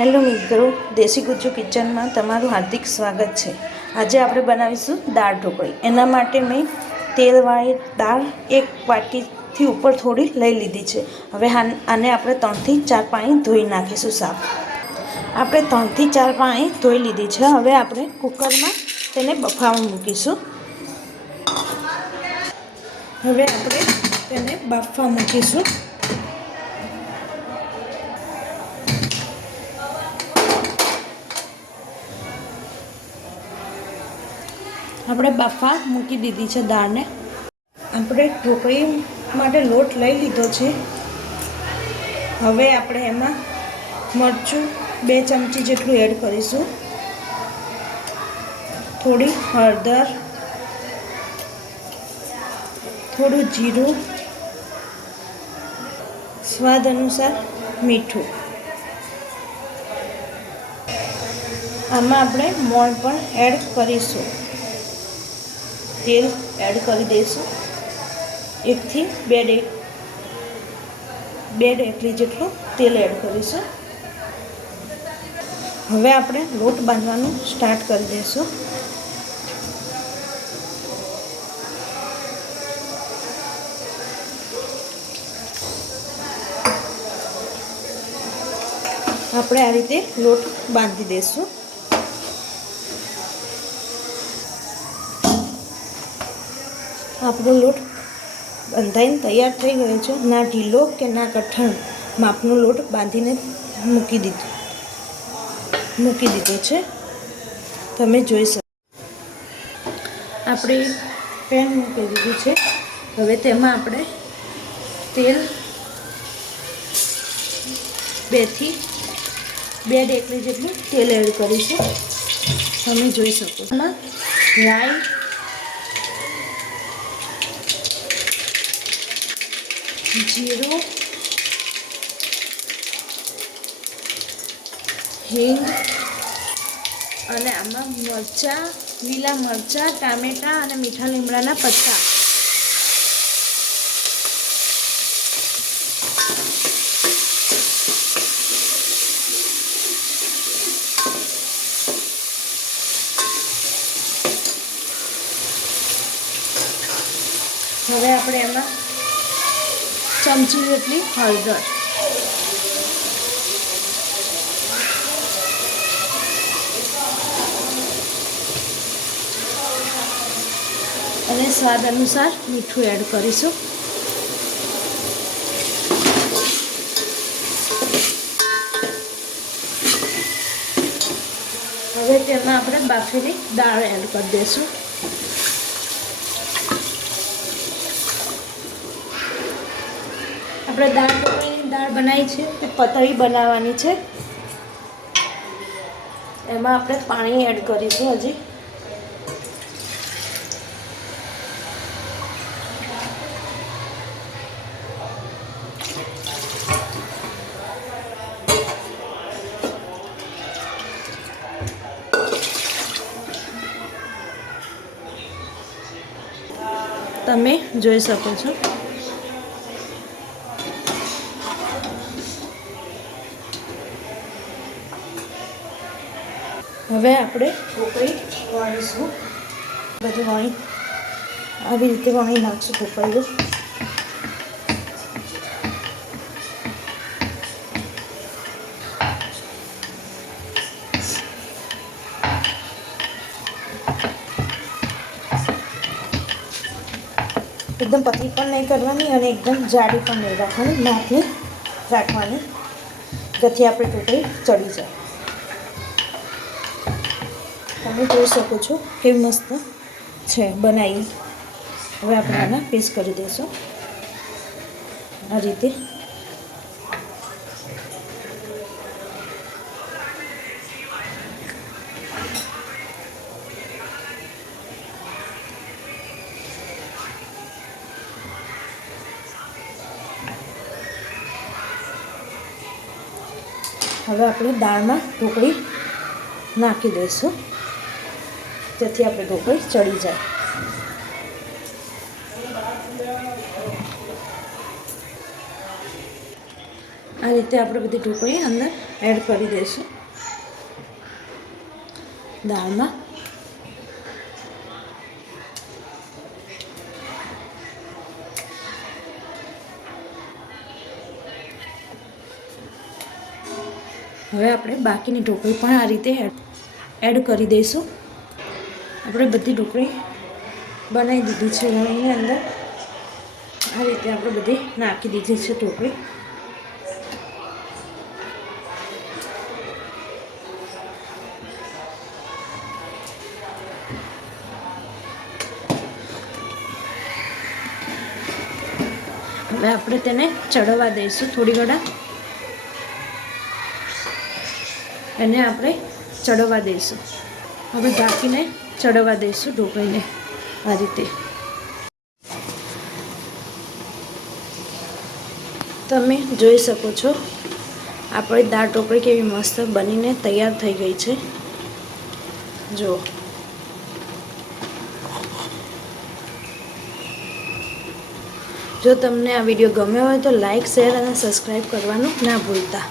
Hello મિત્રો, દેશી ગુજ્જુ કિચનમાં તમારું હાર્દિક સ્વાગત છે। આજે આપણે બનાવીશું દાળ ઢોકળી। એના માટે મેં તેલવાળી દાળ એક વાટકીથી ઉપર થોડી લઈ લીધી છે। હવે આને આપણે 3 થી 4 પાણી ધોઈ નાખીશું સાફ। આપણે 3 થી 4 પાણી ધોઈ લીધી છે। હવે આપણે કુકરમાં તેને બફાવા મૂકીશું। હવે આપણે તેને બાફવા મૂકીશું। આપણે બાફવા મૂકી દીધી છે દાળને। આપણે ઢોકળી માટે લોટ લઈ લીધો છે। હવે આપણે એમાં મરચું 2 ચમચી જેટલું એડ કરીશું, થોડી હળદર, થોડું જીરું, સ્વાદ અનુસાર મીઠું। આમાં આપણે મોણ પણ એડ કરીશું। તેલ એડ કરી દઈશું। 1 થી 2 ડેકલી જેટલું તેલ એડ કરીશું। હવે આપણે લોટ બાંધવાનું સ્ટાર્ટ કરી દઈશું। આપણે આ રીતે લોટ બાંધી દઈશું। આપણો લોટ બંધાઈને તૈયાર થઈ ગયો છે। ના ઢીલો કે ના કઠણ માપનો લોટ બાંધીને મૂકી દીધો છે, તમે જોઈ શકો। આપણે પેન મૂકી દીધું છે। હવે તેમાં આપણે તેલ 2 થી 2 ડેકલી જેટલું તેલ એડ કરીશું, તમે જોઈ શકો। એમાં રાઈ, જીરું, હિંગ અને આમાં મરચાં, લીલા મરચાં, ટામેટાં અને મીઠા લીમડાના પત્તા। હવે આપણે એમાં ચમચી જેટલી હળદર, અને સ્વાદ અનુસાર મીઠું એડ કરીશું। હવે તેમાં આપણે બાફેલી દાળ એડ કરી દઈશું। આપણે દાળ બનાવી છે તે પતળી બનાવવાની છે। એમાં આપણે પાણી એડ કરીશું હજી। તમે જોઈ શકો છો। હવે આપણે ઢોકળી વણીશું। બધું આવી રીતે વણી નાખશું ઢોકળીઓ। એકદમ પતલી પણ નહીં કરવાની અને એકદમ જાડી પણ નહીં રાખવાની, નાકની રાખવાની, જેથી આપણે ઢોકળી ચડી જાય। તમે જોઈ શકો છો કેવી મસ્ત છે બનાવી। હવે આપણે આના પીસ કરી દઈશું આ રીતે। હવે આપણે દાળમાં ઢોકળી નાખી દઈશું, જેથી આપણે ઢોકળી ચડી જાય। આ રીતે આપણે બધી ઢોકળી અંદર એડ કરી દઈશું દાળમાં. હવે આપણે બાકીની ઢોકળી પણ આ રીતે એડ કરી દઈશું. આપણે બધી ઢોકળી બનાવી દીધી છે. એની અંદર આ રીતે આપણે બધી નાખી દીધી છે ઢોકળી. હવે આપણે તેને ચડવા દઈશું થોડી ઘણા. એને આપણે ચડવા દઈશું. હવે ઢાંકીને ચડવા દઈશું ઢોકળીને આ રીતે. તમે જોઈ શકો છો આપણી દાળ ઢોકળી કેવી મસ્ત બનીને તૈયાર થઈ ગઈ છે. જો તમને આ વિડીયો ગમ્યો હોય તો લાઈક, શેર અને સબસ્ક્રાઈબ કરવાનું ના ભૂલતા.